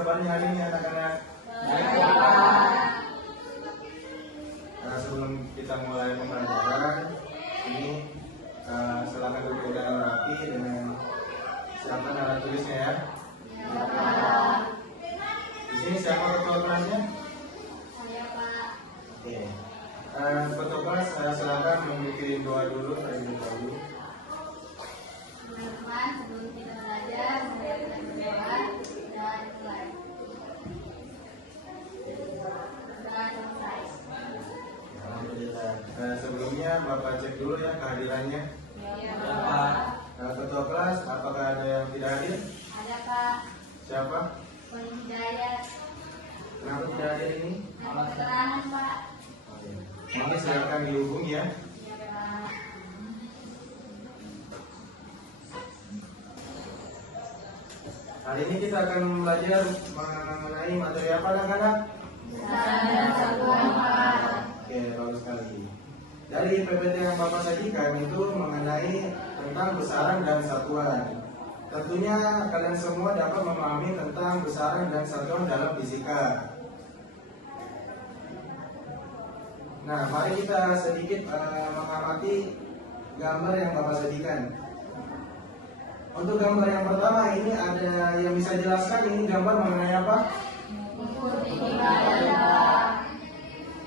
kabarnya hari ini anak-anak? Nah, sebelum kita mulai pembelajaran, ini silakan duduk dengan rapi dengan siapkan alat tulisnya ya. Di sini siapa ketua kelasnya? Saya, Pak. Oke. Ketua kelas saya silakan membikin doa dulu terlebih dahulu. Teman-teman, sebelum kita belajar, mari kita berdoa dan mulai. Doa selesai. Alhamdulillah. Sebelumnya Bapak cek dulu ya kehadirannya. Ya, Pak. Ketua kelas, apakah ada yang tidak hadir? Ada, Pak. Siapa? Poni Hidayat. Kenapa tidak hadir ini? Ada keterangan, Pak. Ini silakan dihubungi ya. Ya, Pak. Hari ini kita akan belajar mengenai materi apa anak-anak? Besaran dan satuan, Pak. Oke, bagus sekali. Dari PPT yang Bapak sajikan itu mengenai tentang besaran dan satuan. Tentunya kalian semua dapat memahami tentang besaran dan satuan dalam fisika. Nah, mari kita sedikit mengamati gambar yang Bapak sajikan. Untuk gambar yang pertama ini ada yang bisa jelaskan ini gambar mengenai apa? Ukur tinggi badan, Pak.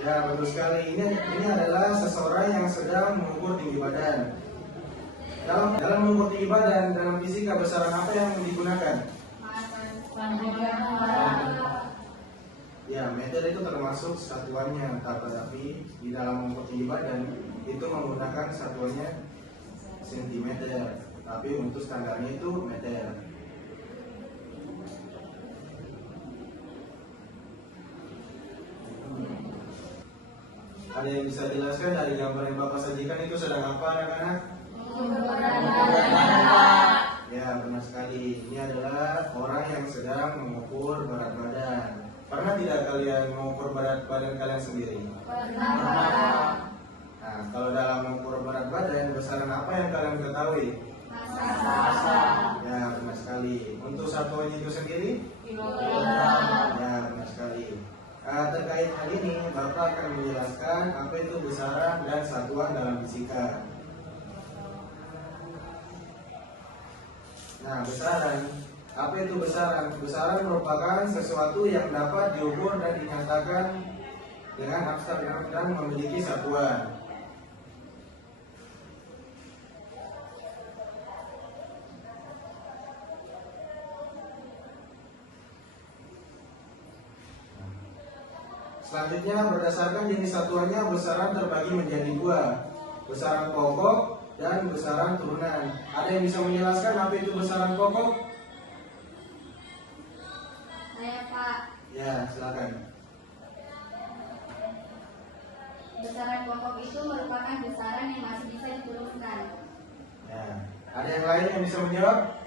Ya, betul sekali. Ini adalah seseorang yang sedang mengukur tinggi badan. Dalam mengukur tinggi badan dalam fisika besaran apa yang digunakan? Ya, meter itu termasuk satuannya, tapi di dalam mengukur tinggi badan itu menggunakan satuannya sentimeter, tapi untuk standarnya itu meter. Ada yang bisa jelaskan dari gambar yang Bapak sajikan itu sedang apa anak-anak? Ya, benar sekali. Ini adalah orang yang sedang mengukur berat badan. Pernah tidak kalian mengukur berat badan kalian sendiri? Pernah. Nah, kalau dalam mengukur berat badan, besaran apa yang kalian ketahui? Massa. Ya, benar sekali. Untuk satuannya itu sendiri? Kilogram. Ya, benar sekali. Terkait hal ini, Bapak akan menjelaskan apa itu besaran dan satuan dalam fisika. Nah, besaran. Apa itu besaran? Besaran merupakan sesuatu yang dapat diukur dan dinyatakan dengan abstrak dan memiliki satuan. Selanjutnya, berdasarkan jenis satuannya, besaran terbagi menjadi dua, besaran pokok dan besaran turunan. Ada yang bisa menjelaskan apa itu besaran pokok? Saya, Pak. Ya, silakan. Besaran pokok itu merupakan besaran yang masih bisa diturunkan. Ya. Ada yang lain yang bisa menjawab?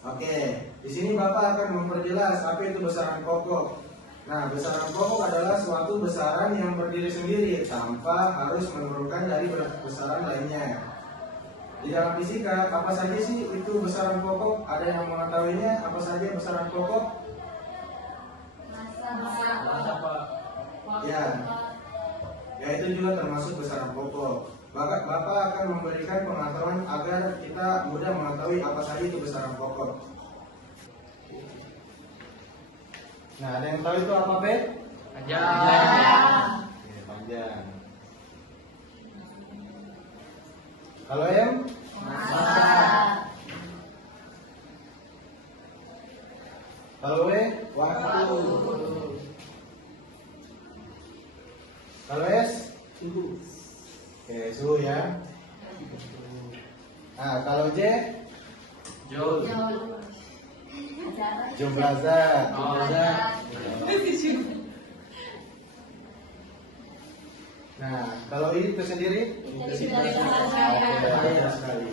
Oke, di sini Bapak akan memperjelas apa itu besaran pokok. Nah, besaran pokok adalah suatu besaran yang berdiri sendiri tanpa harus menurunkan dari besaran lainnya. Di dalam fisika, apa saja sih itu besaran pokok? Ada yang mengetahuinya? Apa saja besaran pokok? Massa. Ya, itu juga termasuk besaran pokok. Bapak akan memberikan pengetahuan agar kita mudah mengetahui apa saja itu besaran pokok. Nah, ada yang tahu itu apa, Pet? Panjang. Oke, panjang. Kalau M? Massa. Kalau W? Waktu. Kalau S? Suhu. Oke, suhu ya. Nah, kalau J? Joule. Jumlah zat. Nah, kalau ini itu sendiri? Intensitas Oke, cahaya. banyak sekali.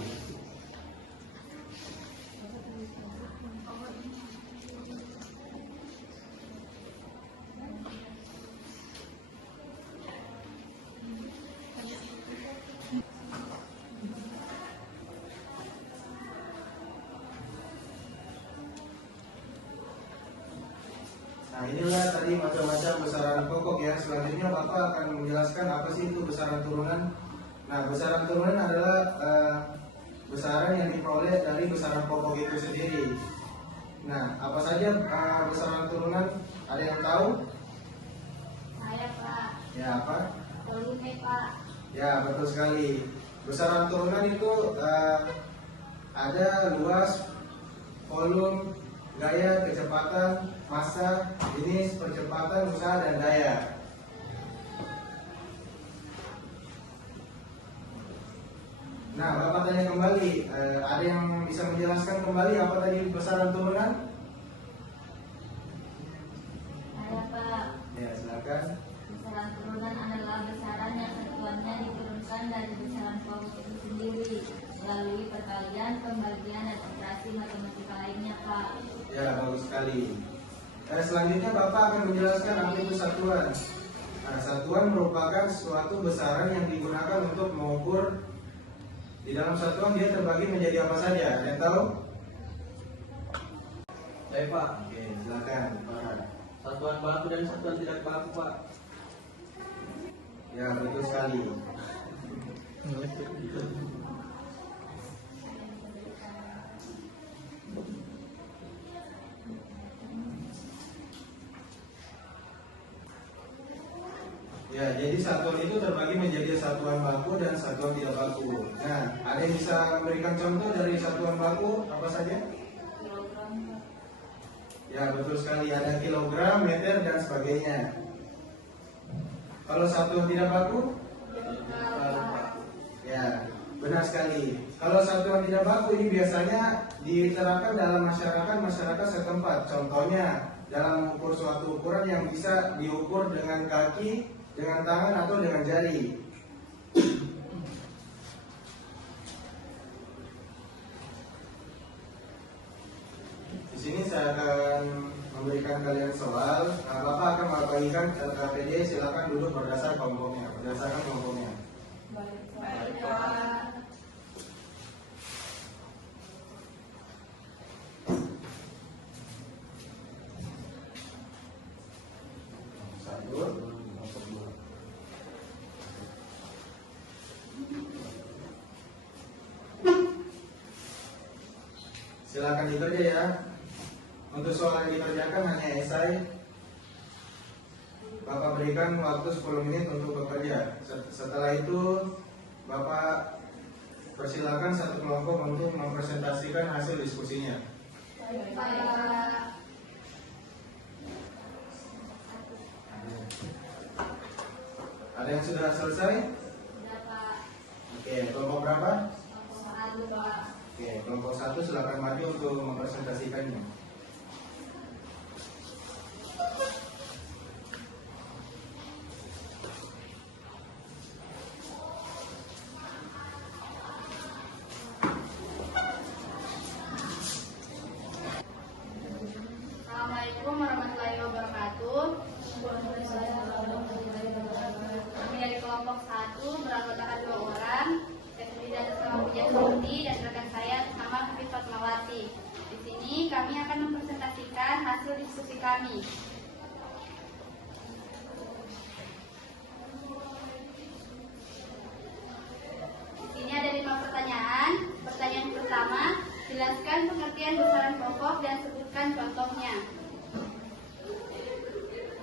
inilah tadi macam-macam besaran pokok ya. Selanjutnya Bapak akan menjelaskan apa sih itu besaran turunan. Nah, besaran turunan adalah besaran yang diperoleh dari besaran pokok itu sendiri. Nah, apa saja besaran turunan? Ada yang tahu? Saya Pak. Ya, apa? Volume Pak. Ya, betul sekali. Besaran turunan itu ada luas, volume, gaya, kecepatan, massa, jenis, percepatan, usaha, dan daya. Nah, Bapak tanya kembali, ada yang bisa menjelaskan kembali apa tadi besaran turunan? Saya Pak. Ya, silakan. Besaran turunan adalah besaran yang satuannya diturunkan dari besaran pokok itu sendiri melalui perkalian, pembagian, dan operasi matematika lainnya Pak. Ya, bagus sekali. Selanjutnya Bapak akan menjelaskan apa itu satuan. Nah, satuan merupakan suatu besaran yang digunakan untuk mengukur. Di dalam satuan dia terbagi menjadi apa saja? Ada yang tahu? Saya Pak, Oke, silakan. Pak. satuan baku dan satuan tidak baku Pak. Ya, betul sekali. Ya, jadi satuan itu terbagi menjadi satuan baku dan satuan tidak baku. Nah, ada yang bisa memberikan contoh dari satuan baku apa saja? Kilogram Pak. Ya, betul sekali. Ada kilogram, meter, dan sebagainya. Kalau satuan tidak baku? Ya, benar sekali. Kalau satuan tidak baku ini biasanya diterapkan dalam masyarakat setempat. Contohnya, dalam mengukur suatu ukuran yang bisa diukur dengan kaki, dengan tangan, atau dengan jari. Di sini saya akan memberikan kalian soal. Nah, Bapak akan membagikan KPD. Silakan duduk berdasarkan kelompoknya. Baik Pak. Satu. Silakan dikerja ya. Untuk soal yang dikerjakan hanya esai. Bapak berikan waktu 10 menit untuk bekerja. Setelah itu Bapak persilakan satu kelompok untuk mempresentasikan hasil diskusinya. Baik Pak. Ada yang sudah selesai? Sudah Pak. Oke, kelompok berapa? Kelompok A Pak. Oke, kelompok 1 silakan maju untuk mempresentasikannya. Assalamualaikum warahmatullahi wabarakatuh. Kami dari kelompok 1 beranggotakan 2 orang. Saya terdiri atas nama Pujian Surti dan rekan saya nama Hafid Fatmawati. Di sini kami akan mempresentasikan hasil diskusi kami. Di sini ada 5 pertanyaan. Pertanyaan pertama, jelaskan pengertian besaran pokok dan sebutkan contohnya.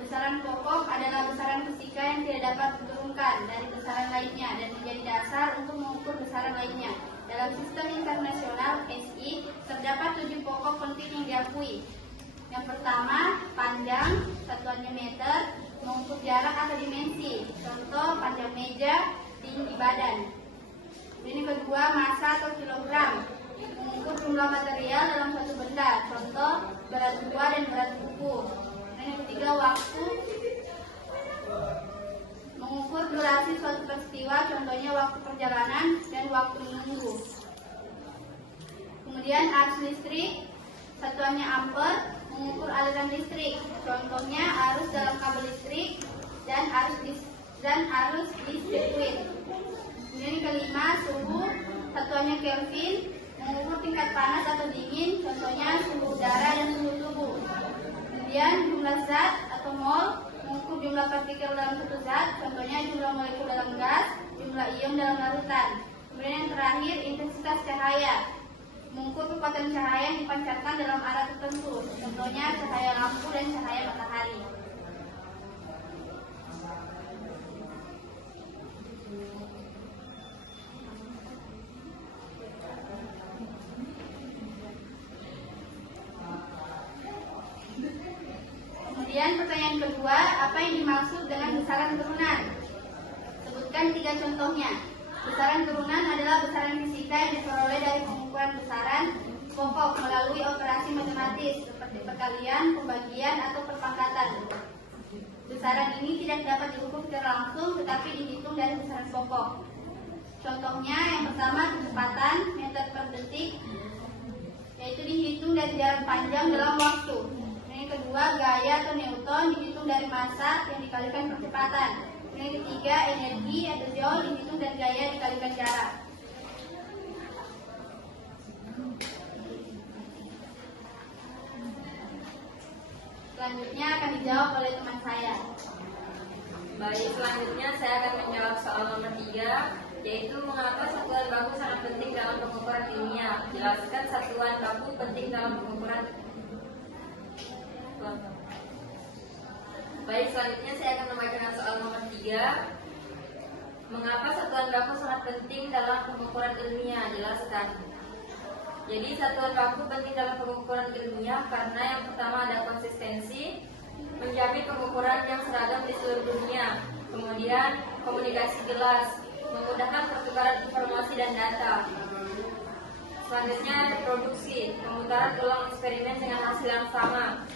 Besaran pokok adalah besaran fisika yang tidak dapat diturunkan dari besaran lainnya dan menjadi dasar untuk mengukur besaran lainnya. Dalam sistem internasional SI, terdapat 7 pokok penting yang diakui. Yang pertama, panjang, satuannya meter, mengukur jarak atau dimensi. Contoh, panjang meja, tinggi badan. Ini kedua, massa atau kilogram, mengukur jumlah material dalam suatu benda. Contoh, berat buah dan berat buku. Yang ketiga, waktu, mengukur durasi suatu peristiwa, contohnya waktu perjalanan dan waktu menunggu. Kemudian arus listrik, satuannya ampere, mengukur aliran listrik, contohnya arus dalam kabel listrik dan arus di sirkuit. Kemudian kelima, suhu, satuannya Kelvin, mengukur tingkat panas atau dingin, contohnya suhu udara dan suhu tubuh. Kemudian jumlah zat, jumlah partikel dalam satu zat, contohnya jumlah molekul dalam gas, jumlah ion dalam larutan. Kemudian yang terakhir, intensitas cahaya. Mengukur kekuatan cahaya yang dipancarkan dalam arah tertentu, contohnya cahaya lampu dan cahaya matahari. Kemudian pertanyaan kedua, apa yang dimaksud dengan besaran turunan? Sebutkan 3 contohnya. Besaran turunan adalah besaran fisika yang diperoleh dari pengukuran besaran pokok melalui operasi matematis seperti perkalian, pembagian, atau perpangkatan. Besaran ini tidak dapat diukur secara langsung tetapi dihitung dari besaran pokok. Contohnya yang pertama kecepatan meter per detik, yaitu dihitung dari jarak panjang dalam waktu. Yang kedua, gaya atau Newton dihitung dari massa yang dikalikan percepatan. Yang ketiga, energi atau joule dihitung dari gaya dikalikan jarak. Selanjutnya akan dijawab oleh teman saya. Baik, selanjutnya saya akan menjawab soal nomor 3, yaitu mengapa satuan baku sangat penting dalam pengukuran ilmiah. Jelaskan satuan baku penting dalam pengukuran. Baik, selanjutnya saya akan membacakan soal nomor 3. Mengapa satuan baku sangat penting dalam pengukuran ilmiah? Jelaskan. Jadi satuan baku penting dalam pengukuran ilmiah karena yang pertama ada konsistensi, menjamin pengukuran yang seragam di seluruh dunia. Kemudian komunikasi jelas, memudahkan pertukaran informasi dan data. Selanjutnya reproduksi, pemutaran ulang eksperimen dengan hasil yang sama.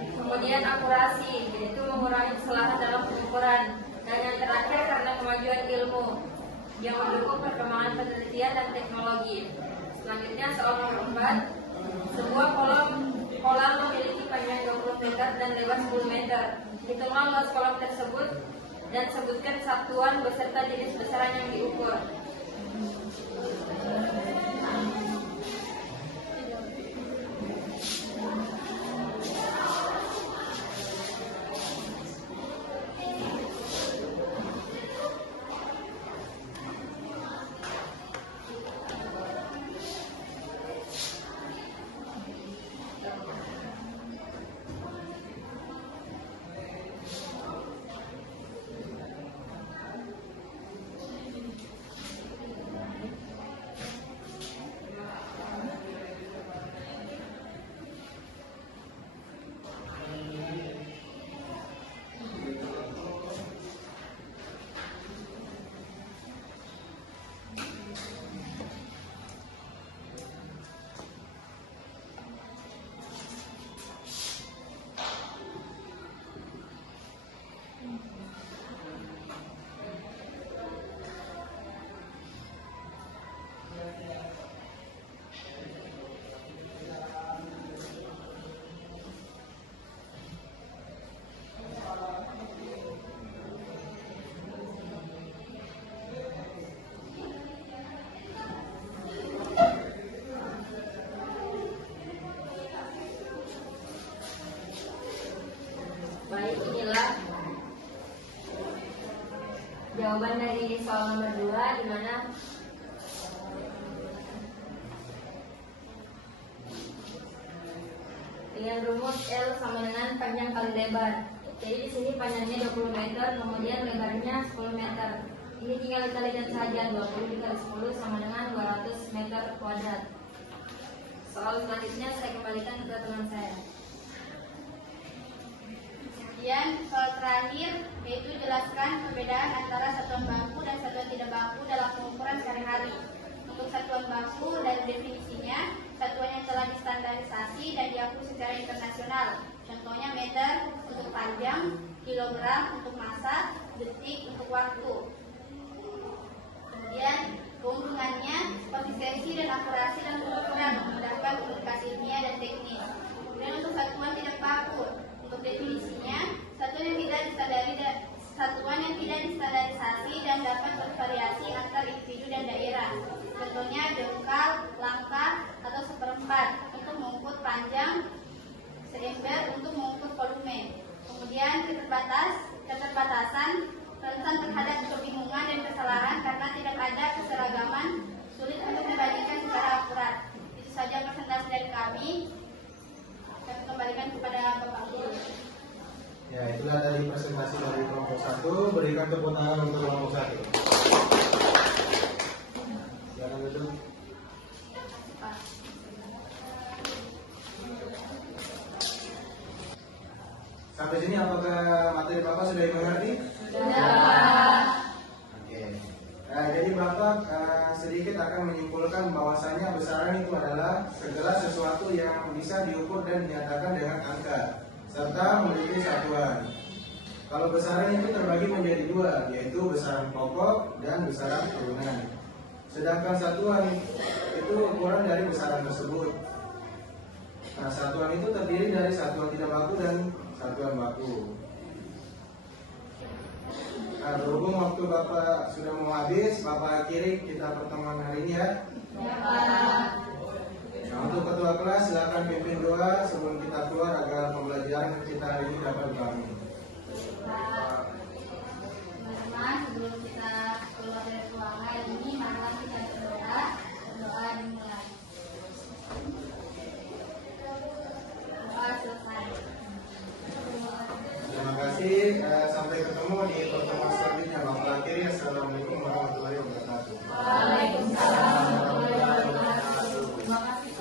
Kemudian akurasi, yaitu mengurangi kesalahan dalam pengukuran. Dan yang terakhir karena kemajuan ilmu yang mendukung perkembangan penelitian dan teknologi. Selanjutnya soal nomor 4, sebuah kolam memiliki panjang 20 meter dan lebar 10 meter. Hitunglah luas kolam tersebut dan sebutkan satuan beserta jenis besaran yang diukur. Baik, inilah jawaban dari soal nomor 2, di mana dengan rumus L sama dengan panjang kali lebar. Jadi di sini panjangnya 20 meter, kemudian lebarnya 10 meter. Ini tinggal dikalikan saja, 20 dikali 10 sama dengan 200 meter kuadrat. Soal selanjutnya saya kembalikan ke teman saya. Kemudian soal terakhir, yaitu jelaskan perbedaan antara satuan baku dan satuan tidak baku dalam pengukuran sehari-hari. Untuk satuan baku dari definisinya, satuan yang telah distandarisasi dan diakui secara internasional. Contohnya meter untuk panjang, kilogram untuk massa, detik untuk waktu. Kemudian keuntungannya, konsistensi dan akurasi dalam pengukuran memudahkan komunikasi ilmiah dan teknis. Kemudian untuk satuan tidak baku, untuk definisinya, satuan yang tidak distandarisasi dan dapat bervariasi antar individu dan daerah. Contohnya jengkal, langkah, atau seperempat untuk mengukur panjang, seember untuk mengukur volume. Kemudian berikan tepuk tangan untuk kelompok 1. Silakan duduk. Sampai sini apakah materi Bapak sudah dimengerti? Oke. Nah, jadi Bapak sedikit akan menyimpulkan bahwasanya besaran itu adalah segala sesuatu yang bisa diukur dan dinyatakan dengan angka serta memiliki satuan. Kalau besaran itu terbagi menjadi dua, yaitu besaran pokok dan besaran turunan. Sedangkan satuan itu ukuran dari besaran tersebut. Nah, satuan itu terdiri dari satuan tidak baku dan satuan baku. Nah, berhubung waktu Bapak sudah mau habis, Bapak akhiri kita pertemuan hari ini ya. Nah, untuk ketua kelas silakan pimpin doa sebelum kita keluar agar pembelajaran kita hari ini dapat berlangsung. Teman-teman, sebelum kita keluar dari ruangan ini, marilah kita berdoa. Doa dimulai. Doa selesai. Terima kasih. Sampai ketemu di pertemuan selanjutnya. Bapak akhiri. Assalamualaikum warahmatullahi wabarakatuh. Waalaikumsalam warahmatullahi wabarakatuh. Terima kasih.